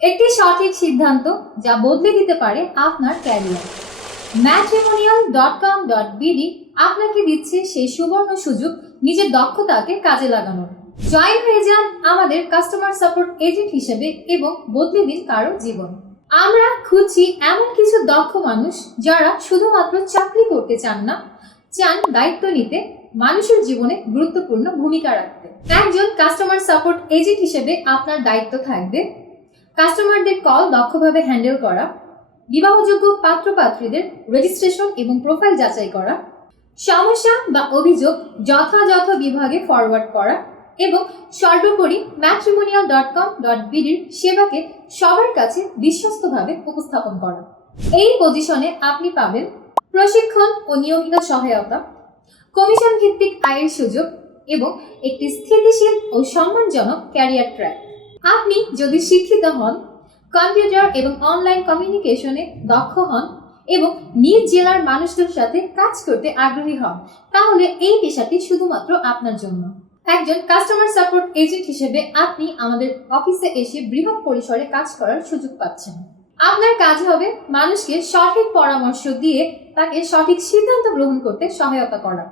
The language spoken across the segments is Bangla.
একটি সঠিক সিদ্ধান্ত যা বদলে দিতে পারে আপনার ক্যারিয়ার। matrimonial.com.bd আপনাকে দিচ্ছে সেই সুবর্ণ সুযোগ নিজের দক্ষতাকে কাজে লাগানোর। জয়েন হয়ে যান আমাদের কাস্টমার সাপোর্ট এজেন্ট হিসেবে এবং বদলে দিন কারো জীবন। আমরা খুঁজছি এমন কিছু দক্ষ মানুষ যারা শুধুমাত্র চাকরি করতে চান না, চান দায়িত্ব নিতে, মানুষের জীবনে গুরুত্বপূর্ণ ভূমিকা রাখতে। একজন কাস্টমার সাপোর্ট এজেন্ট হিসেবে আপনার দায়িত্ব থাকবে কাস্টমারদের কল দক্ষভাবে হ্যান্ডেল করা, বিবাহযোগ্য পাত্রপাত্রীদের রেজিস্ট্রেশন এবং প্রোফাইল যাচাই করা, সমস্যা বা অভিযোগ যথাযথ বিভাগে ফরওয়ার্ড করা এবং সর্বোপরি matrimonial.com.bd সেবাকে সবার কাছে বিশ্বস্তভাবে উপস্থাপন করা। এই পজিশনে আপনি পাবেন প্রশিক্ষণ ও নিয়মিত সহায়তা, কমিশন ভিত্তিক আয়ের সুযোগ এবং একটি স্থিতিশীল ও সম্মানজনক ক্যারিয়ার ট্র্যাক। আপনি যদি শিক্ষিত হন, কম্পিউটার এবং অনলাইন কমিউনিকেশনে দক্ষ হন এবং নিজ জেলার মানুষদের সাথে কাজ করতে আগ্রহী হন, তাহলে এই পেশাটি শুধুমাত্র আপনার জন্য। একজন কাস্টমার সাপোর্ট এজেন্ট হিসেবে আপনি আমাদের অফিসে এসে বৃহৎ পরিসরে কাজ করার সুযোগ পাচ্ছেন। আপনার কাজ হবে মানুষকে সঠিক পরামর্শ দিয়ে তাকে সঠিক সিদ্ধান্ত গ্রহণ করতে সহায়তা করা।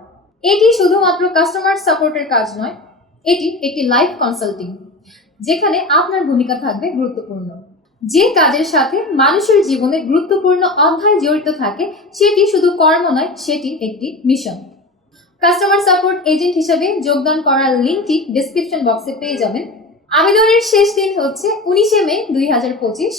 এটি শুধুমাত্র কাস্টমার সাপোর্টের কাজ নয়, এটি একটি লাইফ কনসাল্টিং, যেখানে আপনার ভূমিকা থাকবে গুরুত্বপূর্ণ। যে কাজের সাথে মানুষের জীবনে গুরুত্বপূর্ণ অধ্যায় জড়িত থাকে সেটি শুধু কর্ম নয়, সেটি একটি মিশন। কাস্টমার সাপোর্ট এজেন্ট হিসেবে যোগদান করার লিঙ্কটি ডেসক্রিপশন বক্সে পেয়ে যাবেন। আবেদনের শেষ দিন হচ্ছে 19 মে 2025।